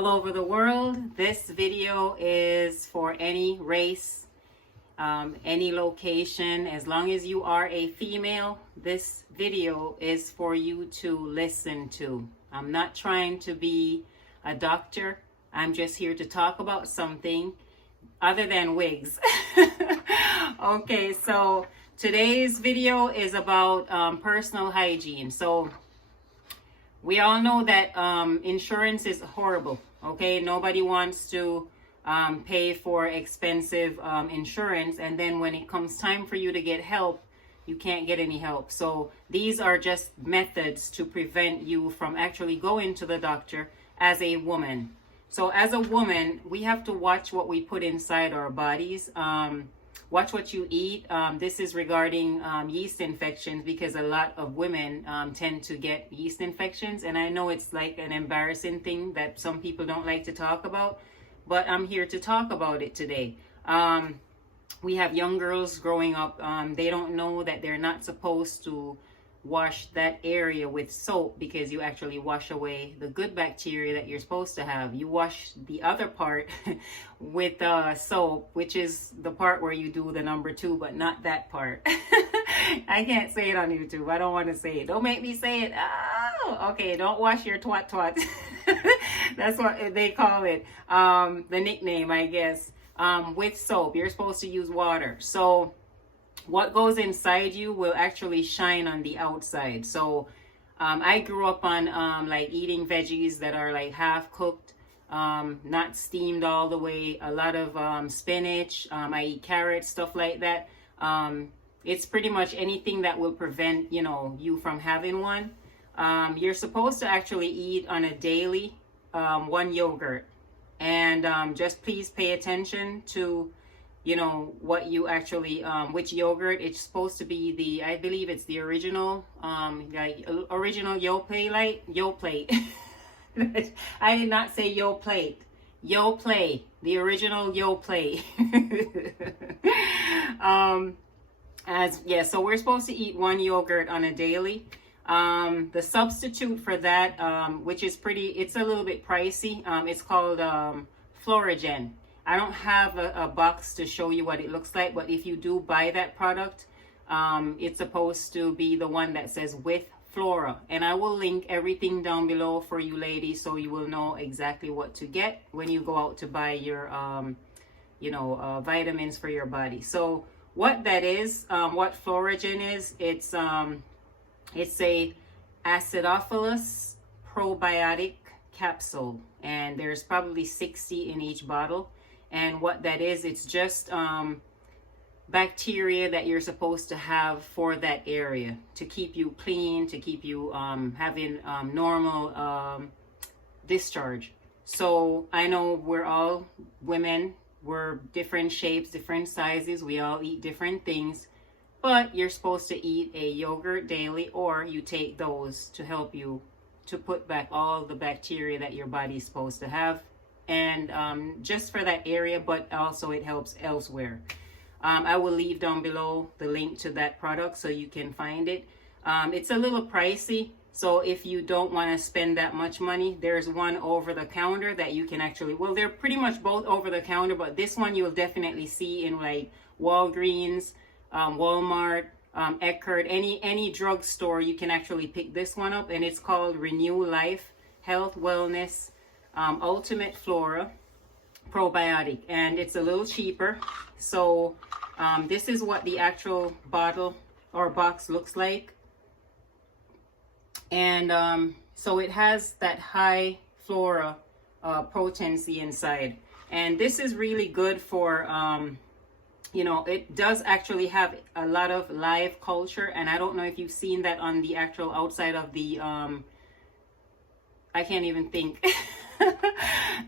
all over the world. This video is for any race, any location. As long as you are a female, this video is for you to listen to. I'm not trying to be a doctor. I'm just here to talk about something other than wigs. Okay, so today's video is about personal hygiene. So we all know that insurance is horrible. Okay, nobody wants to pay for expensive insurance, and then when it comes time for you to get help, you can't get any help. So these are just methods to prevent you from actually going to the doctor as a woman. So as a woman, we have to watch what we put inside our bodies. Watch what you eat. This is regarding yeast infections, because a lot of women tend to get yeast infections. And I know it's like an embarrassing thing that some people don't like to talk about, but I'm here to talk about it today. We have young girls growing up. They don't know that they're not supposed to wash that area with soap, because you actually wash away the good bacteria that you're supposed to have. You wash the other part with soap, which is the part where you do the number 2, but not that part. I can't say it on YouTube. I don't want to say it. Don't make me say it. Oh, okay. Don't wash your twat. That's what they call it. The nickname, I guess. With soap, you're supposed to use water. So what goes inside you will actually shine on the outside. So I grew up on like eating veggies that are like half cooked, not steamed all the way. A lot of spinach. I eat carrots, stuff like that. It's pretty much anything that will prevent, you from having one. You're supposed to actually eat on a daily 1 yogurt. And just please pay attention to what you actually which yogurt. It's supposed to be I believe it's the original original Yoplait. I did not say Yoplait. Yoplait, the original Yoplait. So we're supposed to eat 1 yogurt on a daily. The substitute for that, which is it's a little bit pricey, it's called Florajen. I don't have a box to show you what it looks like, but if you do buy that product, it's supposed to be the one that says with Flora. And I will link everything down below for you ladies, so you will know exactly what to get when you go out to buy your, vitamins for your body. So what that is, what Florajen is, it's a acidophilus probiotic capsule, and there's probably 60 in each bottle. And what that is, it's just bacteria that you're supposed to have for that area to keep you clean, to keep you having normal discharge. So I know we're all women, we're different shapes, different sizes, we all eat different things, but you're supposed to eat a yogurt daily, or you take those to help you to put back all the bacteria that your body's supposed to have. And just for that area, but also it helps elsewhere. I will leave down below the link to that product so you can find it. It's a little pricey, so if you don't want to spend that much money, there's one over the counter that you can actually, well, they're pretty much both over the counter, but this one you'll definitely see in like Walgreens, Walmart, Eckerd, any drugstore. You can actually pick this one up, and it's called RenewLife Health Wellness Ultimate Flora Probiotic, and it's a little cheaper. So this is what the actual bottle or box looks like. And so it has that high flora potency inside, and this is really good for it does actually have a lot of live culture. And I don't know if you've seen that on the actual outside of the I can't even think.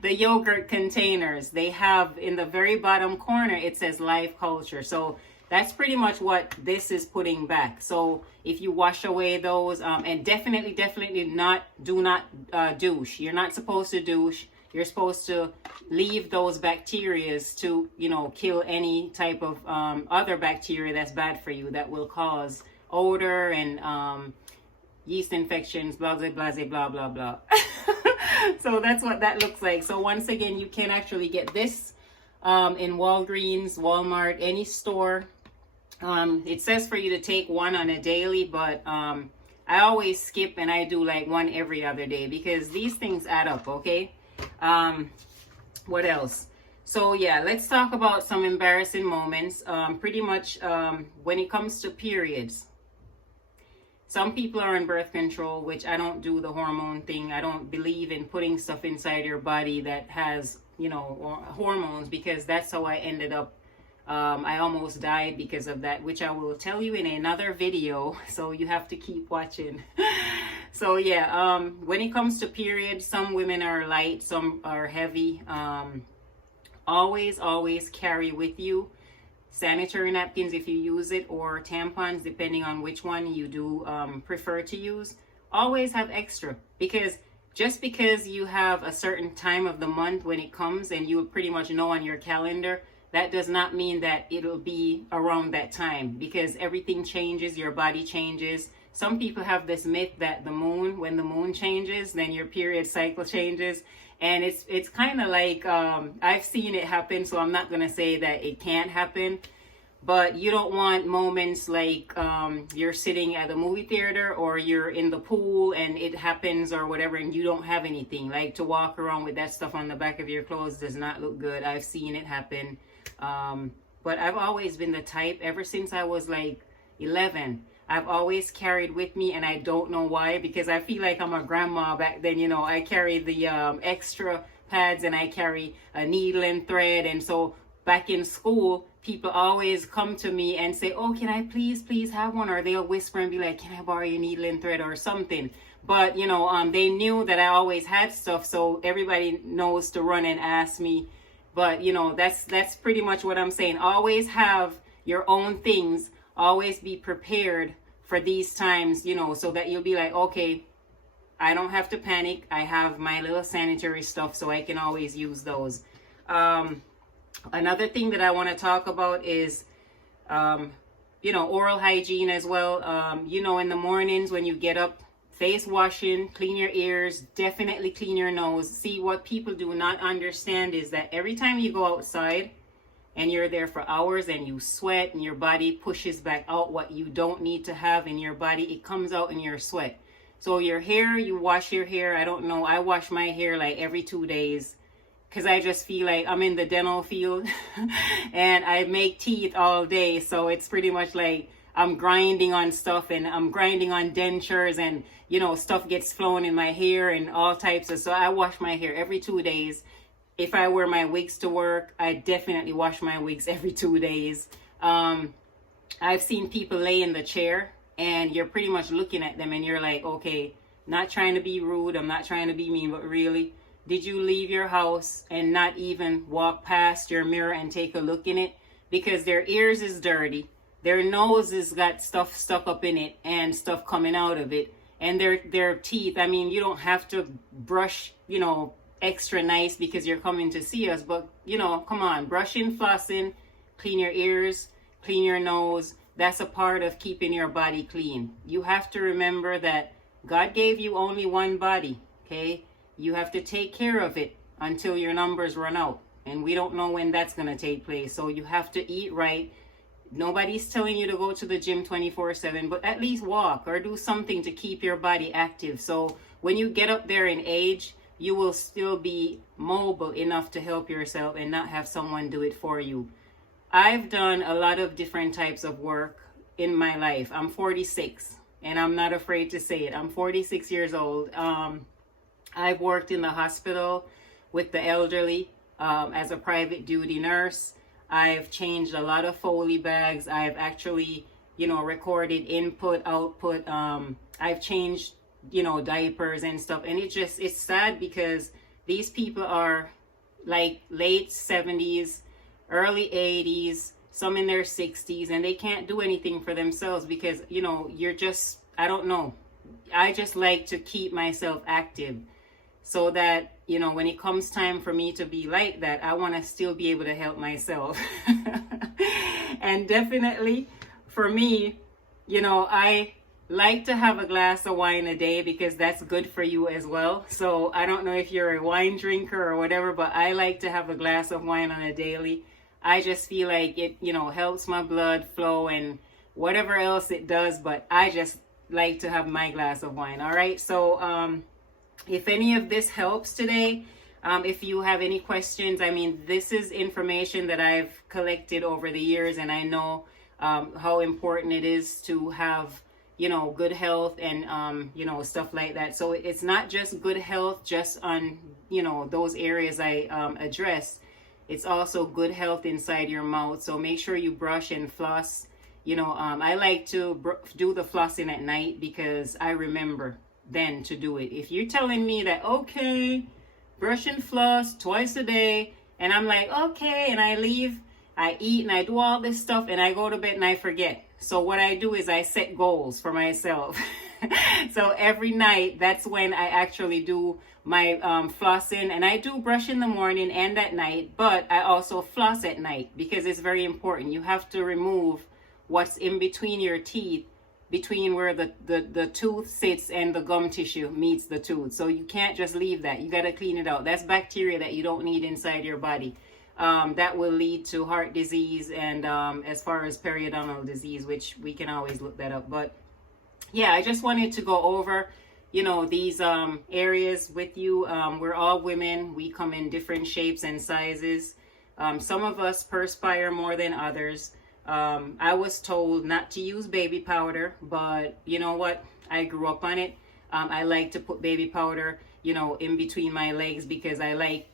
The yogurt containers, they have in the very bottom corner, it says live culture. So that's pretty much what this is putting back. So if you wash away those, and definitely do not douche. You're not supposed to douche. You're supposed to leave those bacterias to, kill any type of other bacteria that's bad for you, that will cause odor and yeast infections, blah, blah, blah, blah, blah, blah. So that's what that looks like. So once again, you can actually get this in Walgreens, Walmart, any store. It says for you to take one on a daily, but I always skip and I do like one every other day because these things add up, okay? What else? So yeah, let's talk about some embarrassing moments. Pretty much when it comes to periods. Some people are on birth control, which I don't do the hormone thing. I don't believe in putting stuff inside your body that has, you know, hormones, because that's how I ended up. I almost died because of that, which I will tell you in another video. So you have to keep watching. So yeah, when it comes to periods, some women are light, some are heavy. Always carry with you sanitary napkins if you use it, or tampons, depending on which one you do prefer to use. Always have extra, because just because you have a certain time of the month when it comes and you pretty much know on your calendar, that does not mean that it'll be around that time, because everything changes, your body changes. Some people have this myth that when the moon changes, then your period cycle changes. And it's kind of like, I've seen it happen, so I'm not going to say that it can't happen. But you don't want moments like you're sitting at the movie theater or you're in the pool and it happens or whatever and you don't have anything. Like, to walk around with that stuff on the back of your clothes does not look good. I've seen it happen. But I've always been the type, ever since I was like 11, I've always carried with me, and I don't know why, because I feel like I'm a grandma back then. You know, I carry the extra pads and I carry a needle and thread. And so back in school, people always come to me and say, oh, can I please have one? Or they'll whisper and be like, can I borrow your needle and thread or something? But, you know, they knew that I always had stuff, so everybody knows to run and ask me. But, you know, that's pretty much what I'm saying. Always have your own things. Always be prepared for these times, you know, so that you'll be like, okay, I don't have to panic. I have my little sanitary stuff, so I can always use those. Another thing that I want to talk about is, you know, oral hygiene as well. You know, in the mornings when you get up, face washing, clean your ears, definitely clean your nose. See, what people do not understand is that every time you go outside and you're there for hours and you sweat and your body pushes back out what you don't need to have in your body, it comes out in your sweat. So your hair, you wash your hair. I don't know. I wash my hair like every 2 days because I just feel like I'm in the dental field and I make teeth all day. So it's pretty much like I'm grinding on stuff and I'm grinding on dentures and, you know, stuff gets flown in my hair and all types of. So I wash my hair every 2 days. If I wear my wigs to work, I definitely wash my wigs every 2 days. I've seen people lay in the chair and you're pretty much looking at them and you're like, okay, not trying to be rude, I'm not trying to be mean, but really, did you leave your house and not even walk past your mirror and take a look in it? Because their ears is dirty, their nose has got stuff stuck up in it and stuff coming out of it, and their teeth, I mean, you don't have to brush, you know, extra nice because you're coming to see us, but, you know, come on, brushing, flossing, clean your ears, clean your nose. That's a part of keeping your body clean. You have to remember that God gave you only one body, okay? You have to take care of it until your numbers run out. And we don't know when that's going to take place. So you have to eat right. Nobody's telling you to go to the gym 24/7, but at least walk or do something to keep your body active. So when you get up there in age, you will still be mobile enough to help yourself and not have someone do it for you. I've done a lot of different types of work in my life. I'm 46 and I'm not afraid to say it. I'm 46 years old. I've worked in the hospital with the elderly as a private duty nurse. I've changed a lot of Foley bags. I've actually, you know, recorded input, output. I've changed, you know, diapers and stuff. And it's sad because these people are like late 70s, early 80s, some in their 60s, and they can't do anything for themselves because, you know, you're just, I don't know. I just like to keep myself active so that, you know, when it comes time for me to be like that, I want to still be able to help myself. And definitely for me, you know, I like to have a glass of wine a day because that's good for you as well. So I don't know if you're a wine drinker or whatever, but I like to have a glass of wine on a daily. I just feel like it, you know, helps my blood flow and whatever else it does, but I just like to have my glass of wine. All right. So if any of this helps today, if you have any questions, I mean, this is information that I've collected over the years, and I know how important it is to have, you know, good health and, you know, stuff like that. So it's not just good health just on, you know, those areas I addressed. It's also good health inside your mouth. So make sure you brush and floss. You know, I like to do the flossing at night because I remember then to do it. If you're telling me that, okay, brush and floss twice a day, and I'm like, okay, and I leave, I eat and I do all this stuff and I go to bed and I forget. So what I do is I set goals for myself. So every night, that's when I actually do my flossing, and I do brush in the morning and at night, but I also floss at night because it's very important. You have to remove what's in between your teeth, between where the tooth sits and the gum tissue meets the tooth. So you can't just leave that. You got to clean it out. That's bacteria that you don't need inside your body. That will lead to heart disease and as far as periodontal disease, which we can always look that up. But yeah, I just wanted to go over, you know, these areas with you. We're all women. We come in different shapes and sizes. Some of us perspire more than others. I was told not to use baby powder, but you know what? I grew up on it. I like to put baby powder, you know, in between my legs because I like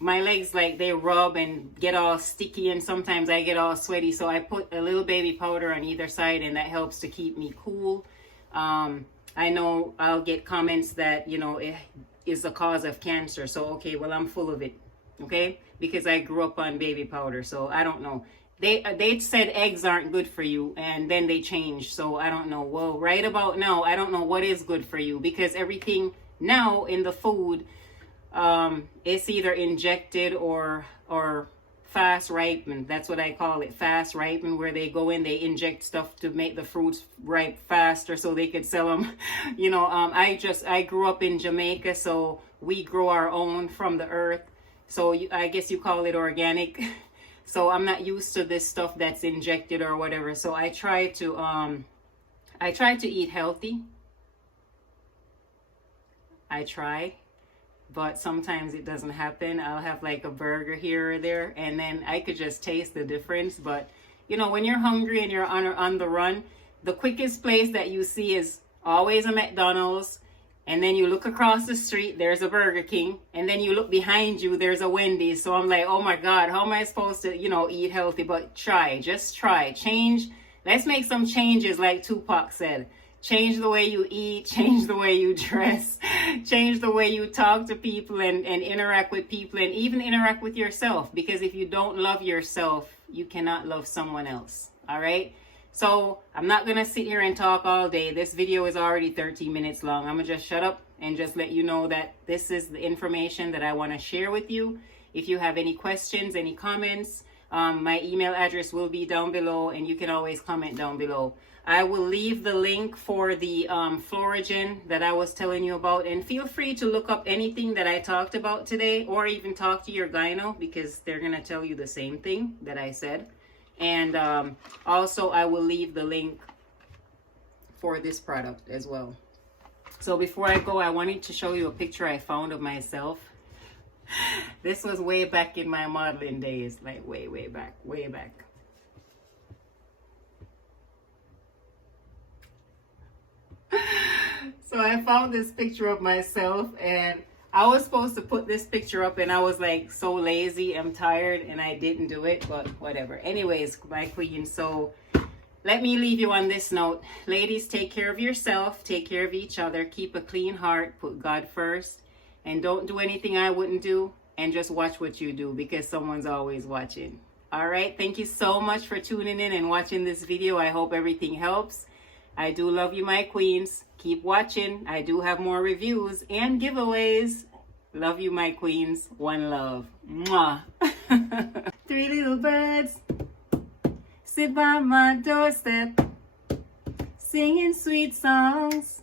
my legs, like they rub and get all sticky, and sometimes I get all sweaty. So I put a little baby powder on either side, and that helps to keep me cool. I know I'll get comments that, you know, it is the cause of cancer. So, okay, well, I'm full of it. Okay. Because I grew up on baby powder. So I don't know. They said eggs aren't good for you, and then they changed. So I don't know. Well, right about now, I don't know what is good for you, because everything now in the food, it's either injected or fast ripened. That's what I call it, fast ripened, where they go in, they inject stuff to make the fruits ripe faster so they could sell them. You know, I grew up in Jamaica, so we grow our own from the earth. So I guess you call it organic. So I'm not used to this stuff that's injected or whatever. So I try to eat healthy. I try, but sometimes it doesn't happen. I'll have like a burger here or there, and then I could just taste the difference. But you know, when you're hungry and you're on the run, the quickest place that you see is always a McDonald's. And then you look across the street, there's a Burger King. And then you look behind you, there's a Wendy's. So I'm like, oh my God, how am I supposed to, you know, eat healthy? But just try. Change. Let's make some changes, like Tupac said. Change the way you eat, change the way you dress, change the way you talk to people and interact with people, and even interact with yourself. Because if you don't love yourself, you cannot love someone else. All right? So I'm not going to sit here and talk all day. This video is already 13 minutes long. I'm going to just shut up and just let you know that this is the information that I want to share with you. If you have any questions, any comments, my email address will be down below, and you can always comment down below. I will leave the link for the Florajen that I was telling you about, and feel free to look up anything that I talked about today, or even talk to your gyno, because they're going to tell you the same thing that I said. And also I will leave the link for this product as well. So before I go, I wanted to show you a picture I found of myself. This was way back in my modeling days, like way back. So I found this picture of myself, and I was supposed to put this picture up, and I was like so lazy, I'm tired, and I didn't do it, but whatever. Anyways, my queen, so let me leave you on this note. Ladies, take care of yourself, take care of each other, keep a clean heart, put God first, and don't do anything I wouldn't do, and just watch what you do, because someone's always watching. All right, thank you so much for tuning in and watching this video. I hope everything helps. I do love you, my queens. Keep watching. I do have more reviews and giveaways. Love you, my queens. One love. Mwah. 3 little birds sit by my doorstep, singing sweet songs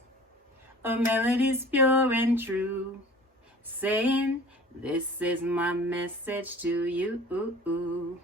of melodies pure and true, saying, this is my message to you.